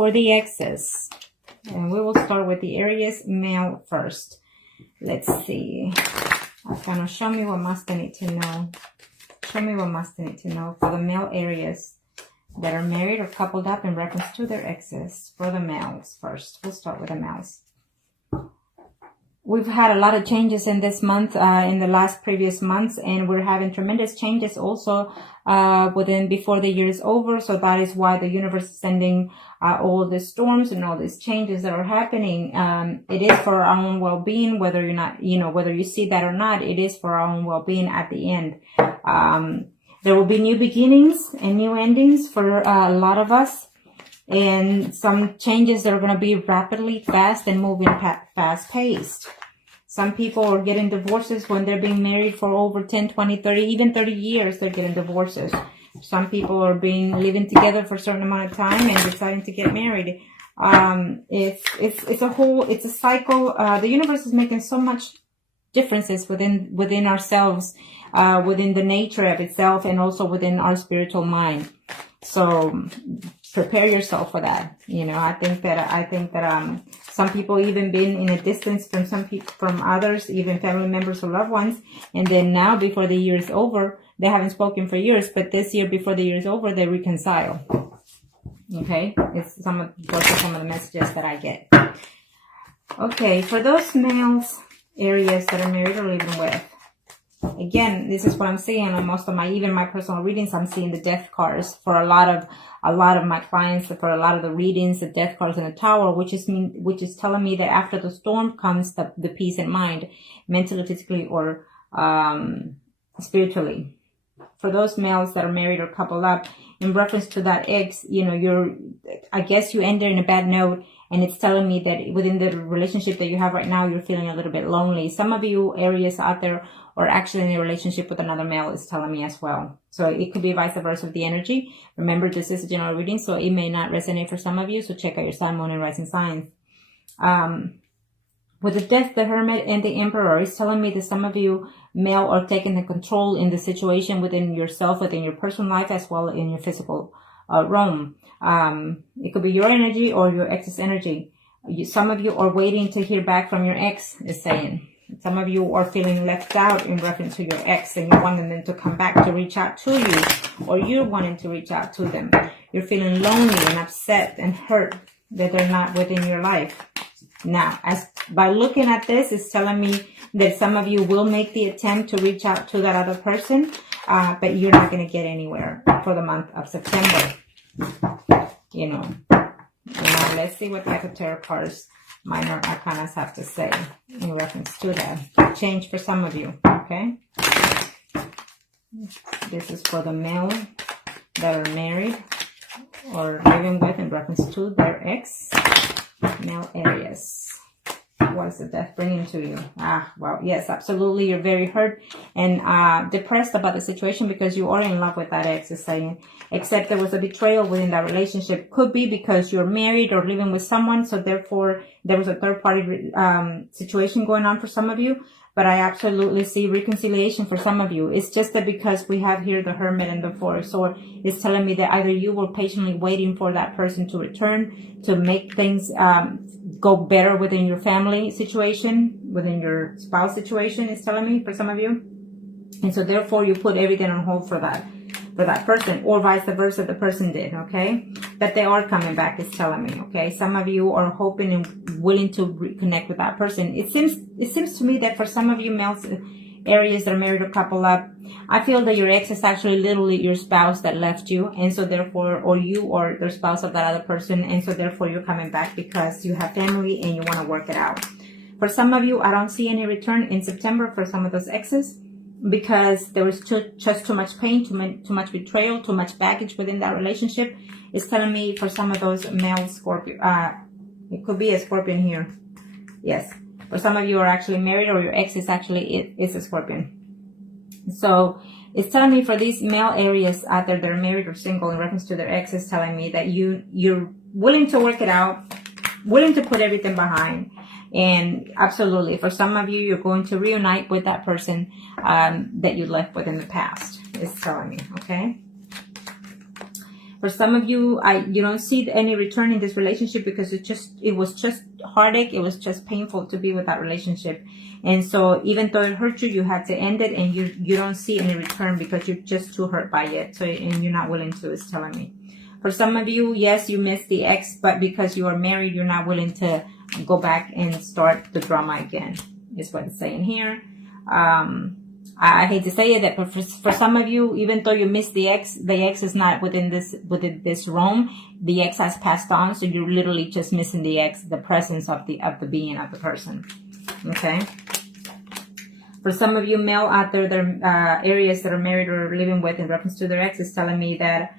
for the exes. And we will start with the Aries male first. Let's see. Arcana, show me what must they need to know. Show me what must they need to know for the male Aries that are married or coupled up in reference to their exes. For the males first. We'll start with the males. We've had a lot of changes in this month, in the last previous months, and we're having tremendous changes also before the year is over. So that is why the universe is sending all the storms and all these changes that are happening. It is for our own well-being, whether you're not, whether you see that or not. It is for our own well-being at the end. There will be new beginnings and new endings for a lot of us. And some changes that are going to be rapidly fast and moving fast-paced. Some people are getting divorces when they're being married for over 10, 20, 30, even 30 years, they're getting divorces. Some people are living together for a certain amount of time and deciding to get married. It's a cycle. The universe is making so much differences within ourselves, within the nature of itself, and also within our spiritual mind. So prepare yourself for that. I think that some people even been in a distance from others, even family members or loved ones, and then now before the year is over, they haven't spoken for years, but this year before the year is over, they reconcile. Okay, it's some of the messages that I get. Okay, for those males, Aries that are married or living with. Again, this is what I'm seeing on most of my personal readings. I'm seeing the death cards for a lot of my clients. For a lot of the readings, the death cards in the Tower, which is telling me that after the storm comes the peace in mind, mentally, physically, or spiritually. For those males that are married or coupled up, in reference to that ex, I guess you ended in a bad note. And it's telling me that within the relationship that you have right now, you're feeling a little bit lonely. Some of you Aries out there are actually in a relationship with another male, is telling me as well. So it could be vice versa with the energy. Remember, this is a general reading, so it may not resonate for some of you. So check out your sun, moon, and rising signs. With the Death, the Hermit, and the Emperor, it's telling me that some of you male are taking the control in the situation within yourself, within your personal life, as well in your physical realm. It could be your energy or your ex's energy. Some of you are waiting to hear back from your ex, is saying. Some of you are feeling left out in reference to your ex, and you're wanting them to come back to reach out to you, or you're wanting to reach out to them. You're feeling lonely and upset and hurt that they're not within your life. Now, by looking at this, it's telling me that some of you will make the attempt to reach out to that other person, but you're not going to get anywhere for the month of September. Now let's see what like the tarot cards, minor arcanas, have to say in reference to that. Change for some of you, okay? This is for the male that are married or living with in reference to their ex, male Aries. What is the death bringing to you? Well, yes, absolutely. You're very hurt and depressed about the situation because you are in love with that ex, is saying. Except there was a betrayal within that relationship. Could be because you're married or living with someone, so therefore there was a third-party situation going on for some of you. But I absolutely see reconciliation for some of you. It's just that because we have here the Hermit and the Four of Swords, it's telling me that either you were patiently waiting for that person to return to make things go better within your family situation, within your spouse situation, it's telling me for some of you. And so therefore you put everything on hold for that person, or vice versa, the person did, okay? But they are coming back, it's telling me, okay? Some of you are hoping and willing to reconnect with that person. It seems to me that for some of you males, Aries that are married or couple up, I feel that your ex is actually literally your spouse that left you, and so therefore, or you are the spouse of that other person, and so therefore you're coming back because you have family and you want to work it out. For some of you, I don't see any return in September for some of those exes, because there was just too much pain, too much betrayal, too much baggage within that relationship. It's telling me for some of those male Scorpio, it could be a Scorpion here. Yes. For some of you are actually married, or your ex is actually is a Scorpion. So it's telling me for these male Aries out there that are married or single in reference to their ex, is telling me that you're willing to work it out, willing to put everything behind. And absolutely, for some of you, you're going to reunite with that person that you left with in the past. It's telling me, okay? For some of you, you don't see any return in this relationship because it was just heartache. It was just painful to be with that relationship. And so even though it hurt you, you had to end it, and you don't see any return because you're just too hurt by it. So, and you're not willing to, it's telling me. For some of you, yes, you missed the ex, but because you are married, you're not willing to go back and start the drama again, is what it's saying here. I hate to say it, but for some of you, even though you missed the ex is not within this realm. The ex has passed on, so you're literally just missing the ex, the presence of the being of the person. Okay. For some of you male out there, there are areas that are married or living with in reference to their ex, is telling me that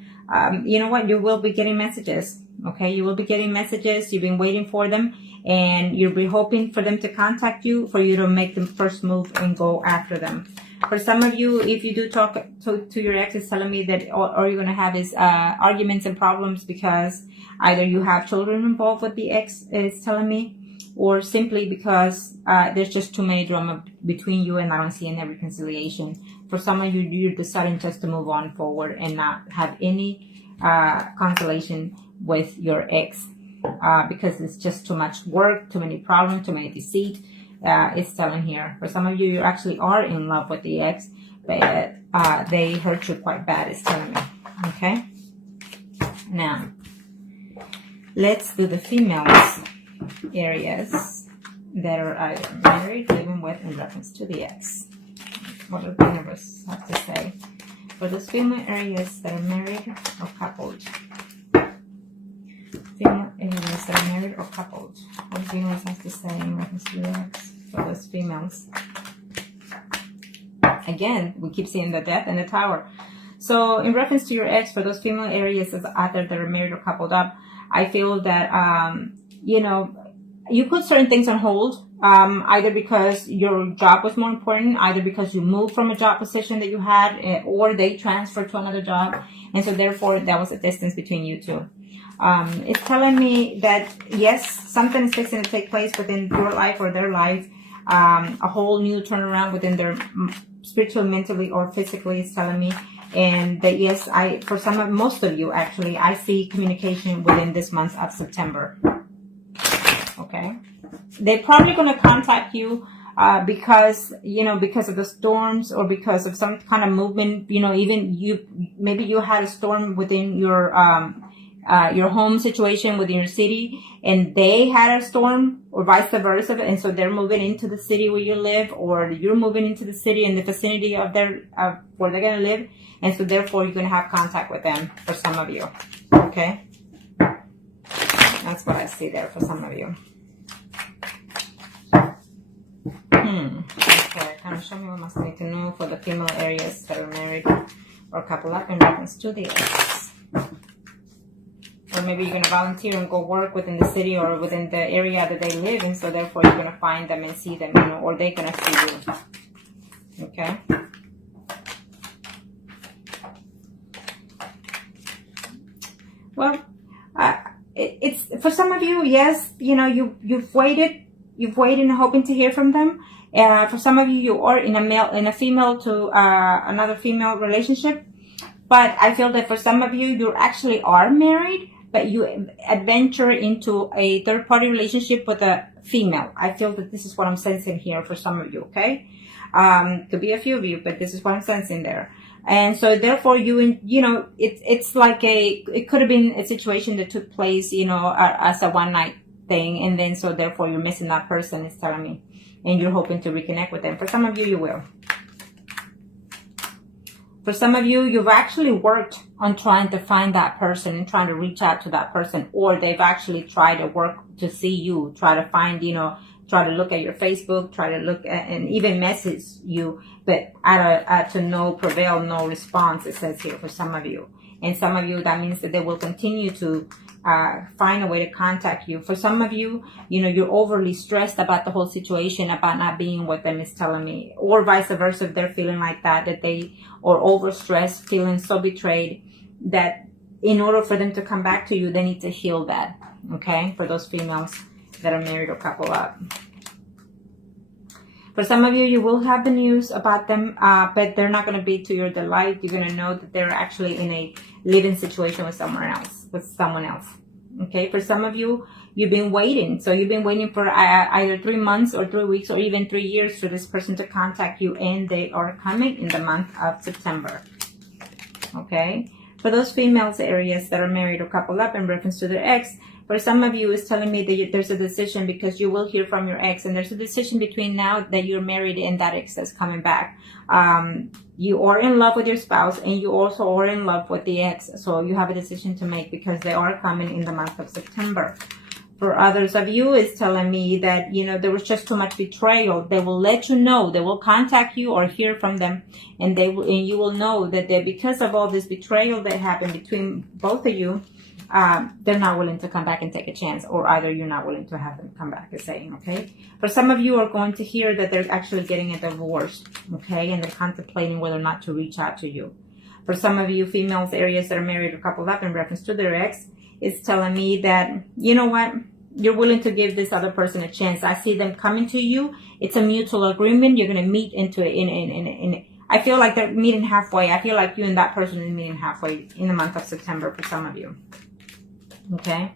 you know what, you will be getting messages. Okay, you will be getting messages. You've been waiting for them, and you'll be hoping for them to contact you, for you to make the first move and go after them. For some of you, if you do talk to your ex, it's telling me that all you're going to have is arguments and problems because either you have children involved with the ex, it's telling me, or simply because there's just too many drama between you and I don't see any reconciliation. For some of you, you're deciding just to move on forward and not have any consolation with your ex because it's just too much work, too many problems, too many deceit. It's telling here. For some of you, you actually are in love with the ex, but they hurt you quite bad, it's telling me. Okay? Now, let's do the females areas that are either married, living with, in reference to the ex. What do the universe have to say for those female areas that are married or coupled? Female areas that are married or coupled. What the universe has to say in reference to the ex for those females. Again, we keep seeing the death and the tower. So in reference to your ex, for those female areas out there that are married or coupled up, I feel that you know, you put certain things on hold, either because your job was more important, either because you moved from a job position that you had, or they transferred to another job, and so therefore there was a distance between you two. It's telling me that yes, something is fixing to take place within your life or their life, a whole new turnaround within their spiritually, mentally, or physically, it's telling me. And that yes, for most of you actually, I see communication within this month of September. Okay, they're probably going to contact you because of the storms or because of some kind of movement. You know, even maybe you had a storm within your home situation within your city, and they had a storm, or vice versa, and so they're moving into the city where you live, or you're moving into the city in the vicinity of where they're going to live, and so therefore you're going to have contact with them for some of you. Okay, that's what I see there for some of you. Okay, kind of show me what must need to know for the female areas that are married or couple up in reference to the ex. Or maybe you're going to volunteer and go work within the city or within the area that they live in, so therefore you're going to find them and see them, or they're going to see you. Okay? Well, it's for some of you, yes, you've waited and hoping to hear from them. For some of you, you are in a female to another female relationship. But I feel that for some of you, you actually are married, but you adventure into a third-party relationship with a female. I feel that this is what I'm sensing here for some of you, okay? Could be a few of you, but this is what I'm sensing there. And so therefore, it's like it could have been a situation that took place, as a one-night thing. And then so therefore, you're missing that person, it's telling me. And you're hoping to reconnect with them. For some of you, you will. For some of you, you've actually worked on trying to find that person and trying to reach out to that person, or they've actually tried to work to see you, try to find, try to look at your Facebook, try to look at, and even message you, but to no prevail, no response, it says here for some of you. And some of you, that means that they will continue to find a way to contact you. For some of you, you're overly stressed about the whole situation, about not being with them, is telling me, or vice versa, if they're feeling like that they are overstressed, feeling so betrayed that in order for them to come back to you, they need to heal that. Okay, for those females that are married or couple up. For some of you, you will have the news about them, but they're not going to be to your delight. You're going to know that they're actually in living situation with someone else. Okay, for some of you, you've been waiting. So you've been waiting for either 3 months or 3 weeks or even 3 years for this person to contact you, and they are coming in the month of September. Okay, for those females, Aries, that are married or coupled up in reference to their ex, for some of you, it's telling me that there's a decision, because you will hear from your ex, and there's a decision between now that you're married and that ex that's coming back. You are in love with your spouse, and you also are in love with the ex. So you have a decision to make, because they are coming in the month of September. For others of you, it's telling me that, you know, there was just too much betrayal. They will let you know. They will contact you or hear from them, and you will know that because of all this betrayal that happened between both of you, they're not willing to come back and take a chance, or either you're not willing to have them come back, is saying, okay? For some of you are going to hear that they're actually getting a divorce, okay? And they're contemplating whether or not to reach out to you. For some of you females, Aries, that are married or coupled up in reference to their ex, it's telling me that, you know what? You're willing to give this other person a chance. I see them coming to you. It's a mutual agreement. You're going to meet into it I feel like they're meeting halfway. I feel like you and that person are meeting halfway in the month of September for some of you. Okay,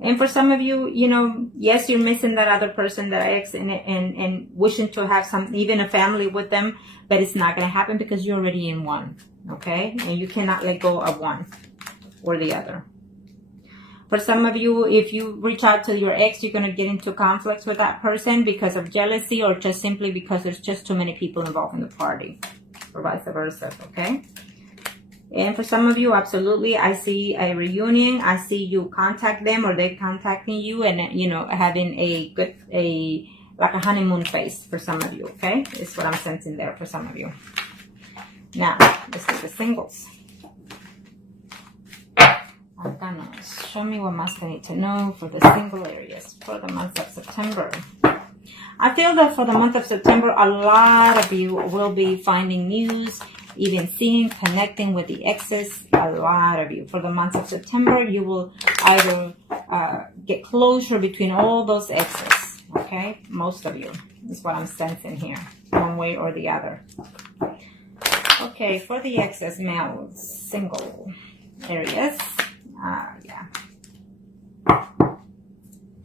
and for some of you, you know, yes, you're missing that other person, that ex, and wishing to have even a family with them, but it's not going to happen because you're already in one. Okay, and you cannot let go of one or the other. For some of you, if you reach out to your ex, you're going to get into conflicts with that person because of jealousy, or just simply because there's just too many people involved in the party, or vice versa. Okay. And for some of you, absolutely, I see a reunion. I see you contact them, or they contacting you, and, you know, having like a honeymoon phase for some of you, okay? It's what I'm sensing there for some of you. Now, let's do the singles. Arcanos, show me what must I need to know for the single areas for the month of September. I feel that for the month of September, a lot of you will be finding news, even seeing, connecting with the exes. A lot of you. For the month of September, you will either get closure between all those exes. Okay? Most of you is what I'm sensing here, one way or the other. Okay, for the exes, males, single areas. Yeah.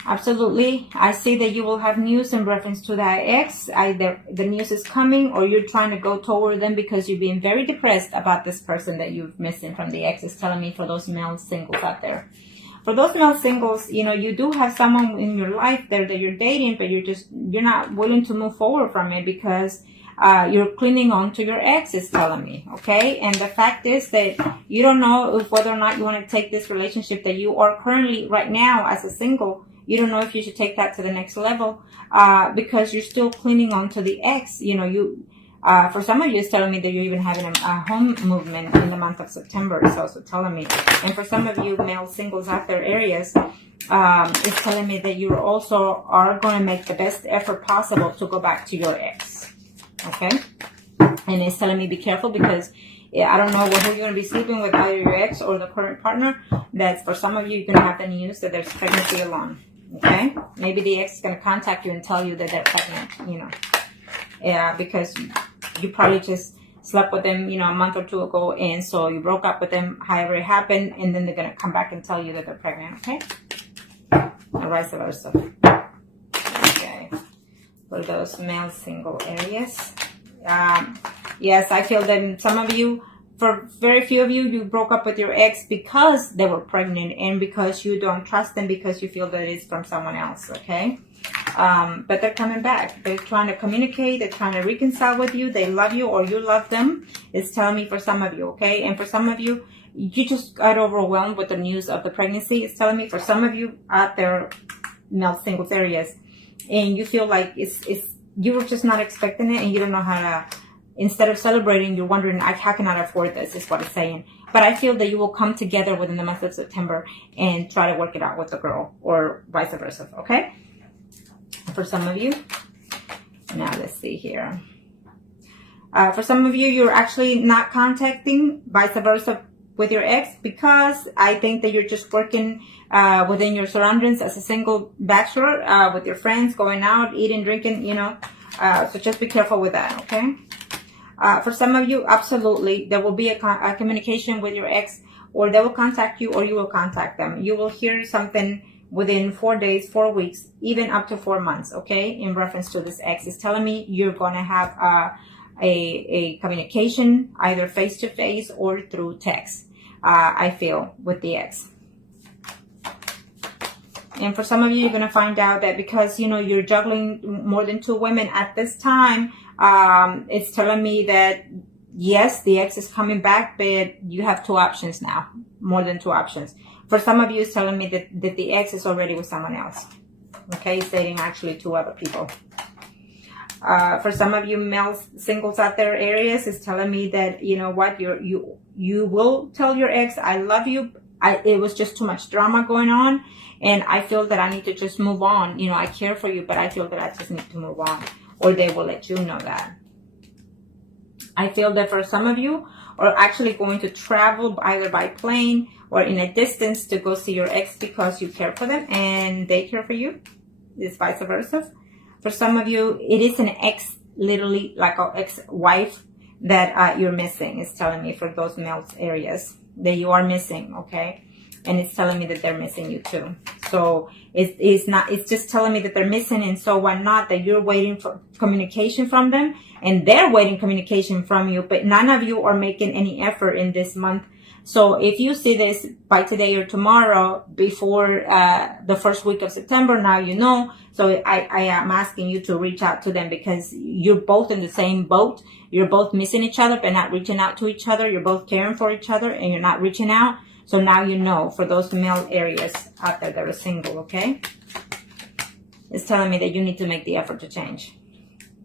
Absolutely. I see that you will have news in reference to that ex. Either the news is coming, or you're trying to go toward them because you're being very depressed about this person that you've missing from the ex. Is telling me for those male singles out there. For those male singles, you know, you do have someone in your life there that you're dating, but you're not willing to move forward from it because you're clinging on to your ex, is telling me, okay? And the fact is that you don't know whether or not you want to take this relationship that you are currently right now as a single. You don't know if you should take that to the next level because you're still clinging on to the ex. You know, for some of you, it's telling me that you're even having a home movement in the month of September. It's also telling me. And for some of you male singles out there, Aries, it's telling me that you also are going to make the best effort possible to go back to your ex. Okay? And it's telling me be careful because I don't know who you're going to be sleeping with, either your ex or the current partner. That's for some of you, you're going to have the news that there's pregnancy along. Okay? Maybe the ex is going to contact you and tell you that they're pregnant, you know. Yeah, because you probably just slept with them, you know, a month or two ago, and so you broke up with them, however it happened, and then they're going to come back and tell you that they're pregnant, okay? Or vice versa. Okay. For those male single areas. Yes, I feel that some of you, for very few of you, you broke up with your ex because they were pregnant and because you don't trust them because you feel that it's from someone else, okay? But they're coming back. They're trying to communicate. They're trying to reconcile with you. They love you or you love them. It's telling me for some of you, okay? And for some of you, you just got overwhelmed with the news of the pregnancy. It's telling me for some of you out there, male singles areas, and you feel like you were just not expecting it and you don't know how to. Instead of celebrating, you're wondering, how can I afford this, is what it's saying. But I feel that you will come together within the month of September and try to work it out with the girl or vice versa, okay? For some of you. Now, let's see here. For some of you, you're actually not contacting vice versa with your ex because I think that you're just working within your surroundings as a single bachelor with your friends, going out, eating, drinking, you know. So just be careful with that, okay? For some of you, absolutely, there will be a communication with your ex, or they will contact you, or you will contact them. You will hear something within 4 days, 4 weeks, even up to 4 months, okay? In reference to this ex, it's telling me you're going to have a communication, either face-to-face or through text, I feel, with the ex. And for some of you, you're going to find out that because, you know, you're juggling more than 2 women at this time, it's telling me that, yes, the ex is coming back, but you have 2 options now, more than 2 options. For some of you, it's telling me that the ex is already with someone else. Okay, it's dating actually 2 other people. For some of you male singles out there, Aries, is telling me that, you know what, you will tell your ex, I love you. It was just too much drama going on, and I feel that I need to just move on. You know, I care for you, but I feel that I just need to move on. Or they will let you know that. I feel that for some of you are actually going to travel either by plane or in a distance to go see your ex because you care for them and they care for you. It's vice versa. For some of you, it is an ex, literally like an ex-wife that you're missing. It's telling me for those male areas that you are missing, okay? And it's telling me that they're missing you too. So it's just telling me that they're missing, and so why not that you're waiting for communication from them and they're waiting communication from you, but none of you are making any effort in this month. So if you see this by today or tomorrow before the first week of September, now you know. So I am asking you to reach out to them because you're both in the same boat. You're both missing each other but not reaching out to each other. You're both caring for each other and you're not reaching out. So now you know for those male areas out there that are single, okay? It's telling me that you need to make the effort to change.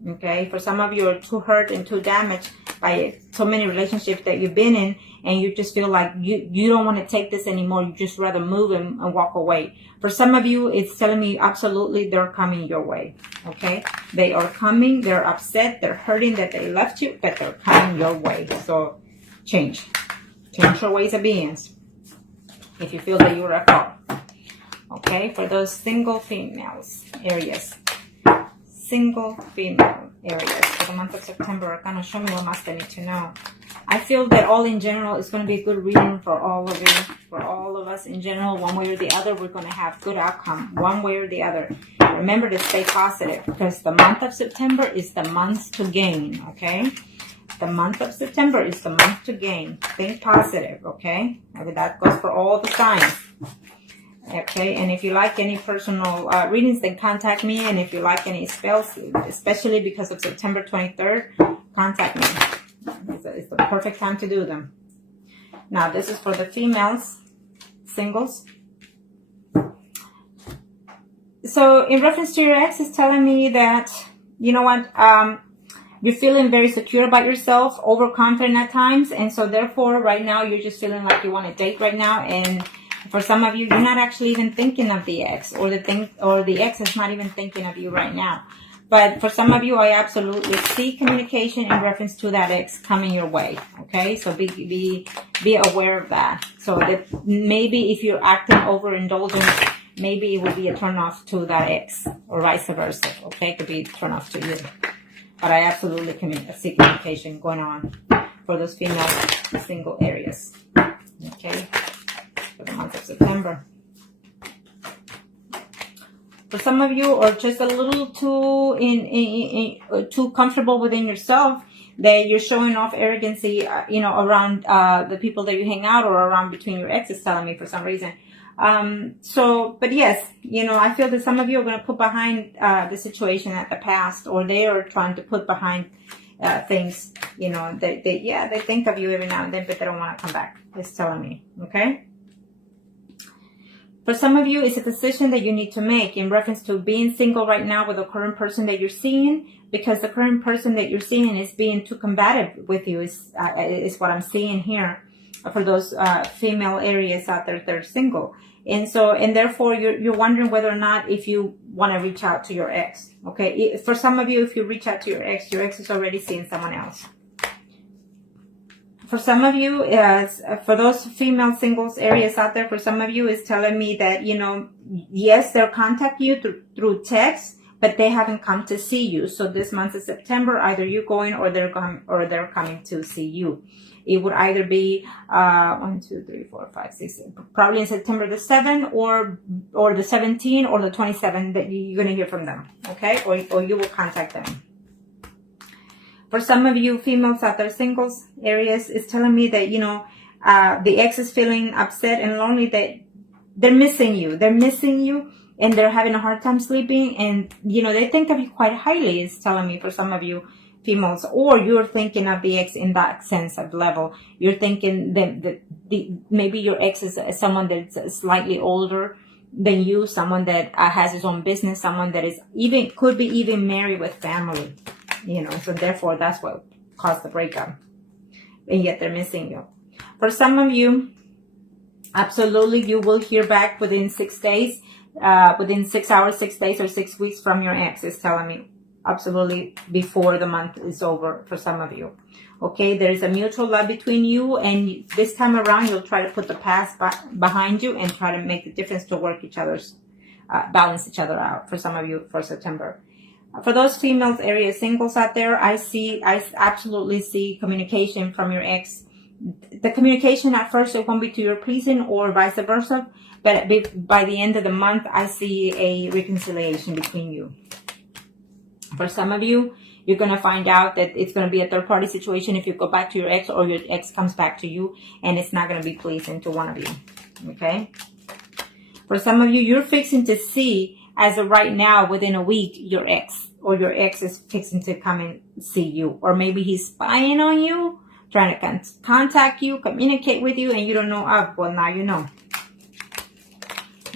Okay, for some of you are too hurt and too damaged by so many relationships that you've been in, and you just feel like you don't want to take this anymore. You just rather move and walk away. For some of you, it's telling me absolutely they're coming your way. Okay, they are coming. They're upset. They're hurting that they left you, but they're coming your way. So change your ways of being if you feel that you're at fault. Okay, for those single females areas. Single female areas for the month of September. Kind of show me what else they need to know. I feel that all in general is going to be a good reading for all of you, for all of us in general. One way or the other, we're going to have good outcome, one way or the other. Remember to stay positive because the month of September is the month to gain, okay? The month of September is the month to gain. Think positive, okay? And that goes for all the signs. Okay, and if you like any personal readings, then contact me. And if you like any spells, especially because of September 23rd, contact me. It's the perfect time to do them. Now, this is for the females, singles. So, in reference to your ex, it's telling me that, you know what, you're feeling very secure about yourself, overconfident at times. And so, therefore, right now, you're just feeling like you want to date right now. And for some of you, you're not actually even thinking of the ex, or the ex is not even thinking of you right now. But for some of you, I absolutely see communication in reference to that ex coming your way. Okay, so be aware of that. So that maybe if you're acting overindulgent, maybe it will be a turnoff to that ex, or vice versa. Okay, it could be a turnoff to you. But I absolutely see communication going on for those female single areas. Okay. For the month of September. For some of you are just a little too comfortable within yourself that you're showing off arrogancy, you know, around the people that you hang out or around between your exes, telling me for some reason. But yes, you know, I feel that some of you are going to put behind the situation at the past, or they are trying to put behind things, you know, they think of you every now and then, but they don't want to come back. It's telling me, okay? For some of you, it's a decision that you need to make in reference to being single right now with the current person that you're seeing, because the current person that you're seeing is being too combative with you, is what I'm seeing here for those female areas out there that are single. And therefore, you're wondering whether or not if you want to reach out to your ex. Okay, for some of you, if you reach out to your ex is already seeing someone else. For some of you, for those female singles areas out there, for some of you, is telling me that, you know, yes, they'll contact you through text, but they haven't come to see you. So this month of September, either you're going or they're coming to see you. It would either be 1, 2, 3, 4, 5, 6, probably in September the 7th or the 17th or the 27th that you're going to hear from them, okay? Or you will contact them. For some of you females out there, singles, Aries, is telling me that, you know, the ex is feeling upset and lonely, that they're missing you. They're missing you and they're having a hard time sleeping, and, you know, they think of you quite highly, it's telling me, for some of you females. Or you're thinking of the ex in that sense of level. You're thinking that maybe your ex is someone that's slightly older than you, someone that has his own business, someone that is could be even married with family, you know, so therefore that's what caused the breakup, and yet they're missing you. For some of you, absolutely, you will hear back within 6 days, within 6 hours, 6 days, or 6 weeks from your ex, is telling me. Absolutely, before the month is over for some of you. Okay, there is a mutual love between you, and this time around, you'll try to put the past behind you and try to make the difference to work balance each other out, for some of you, for September. For those females, Aries singles out there, I absolutely see communication from your ex. The communication at first, it won't be to your pleasing or vice versa, but by the end of the month, I see a reconciliation between you. For some of you, you're going to find out that it's going to be a third-party situation if you go back to your ex, or your ex comes back to you, and it's not going to be pleasing to one of you, okay? For some of you, you're fixing to see, as of right now, within a week, your ex, or your ex is fixing to come and see you. Or maybe he's spying on you, trying to contact you, communicate with you, and you don't know of. Well, now you know,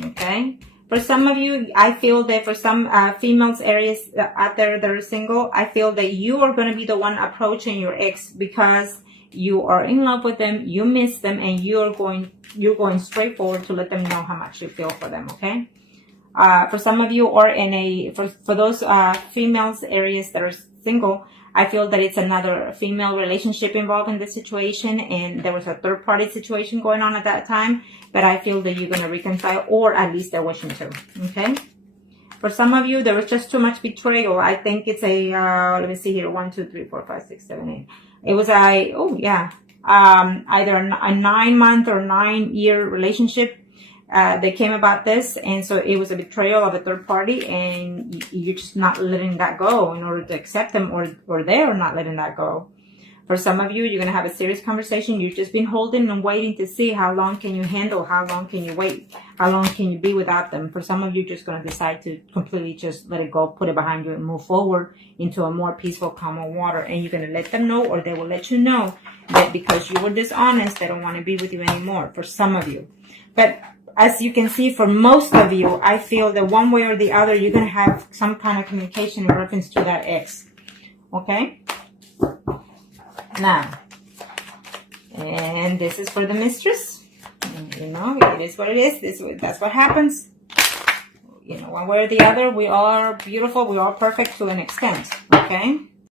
okay? For some of you, I feel that for some females, Aries out there that are single, I feel that you are going to be the one approaching your ex because you are in love with them, you miss them, and you're going straight forward to let them know how much you feel for them, okay? For some of you, or for those females, Aries that are single, I feel that it's another female relationship involved in this situation, and there was a third-party situation going on at that time, but I feel that you're going to reconcile, or at least they're wishing to, okay? For some of you, there was just too much betrayal. I think it's let me see here, 1, 2, 3, 4, 5, 6, 7, 8. It was either a 9-month or 9-year relationship that came about this, and so it was a betrayal of a third party, and you're just not letting that go in order to accept them, or they're not letting that go. For some of you, you're going to have a serious conversation. You've just been holding and waiting to see how long can you handle, how long can you wait, how long can you be without them. For some of you, just going to decide to completely just let it go, put it behind you, and move forward into a more peaceful, calmer water. And you're going to let them know, or they will let you know, that because you were dishonest, they don't want to be with you anymore, for some of you. But as you can see, for most of you, I feel that one way or the other, you're going to have some kind of communication in reference to that ex. Okay? Now, and this is for the mistress. You know, it is what it is. That's what happens. You know, one way or the other, we are beautiful. We are perfect to an extent. Okay?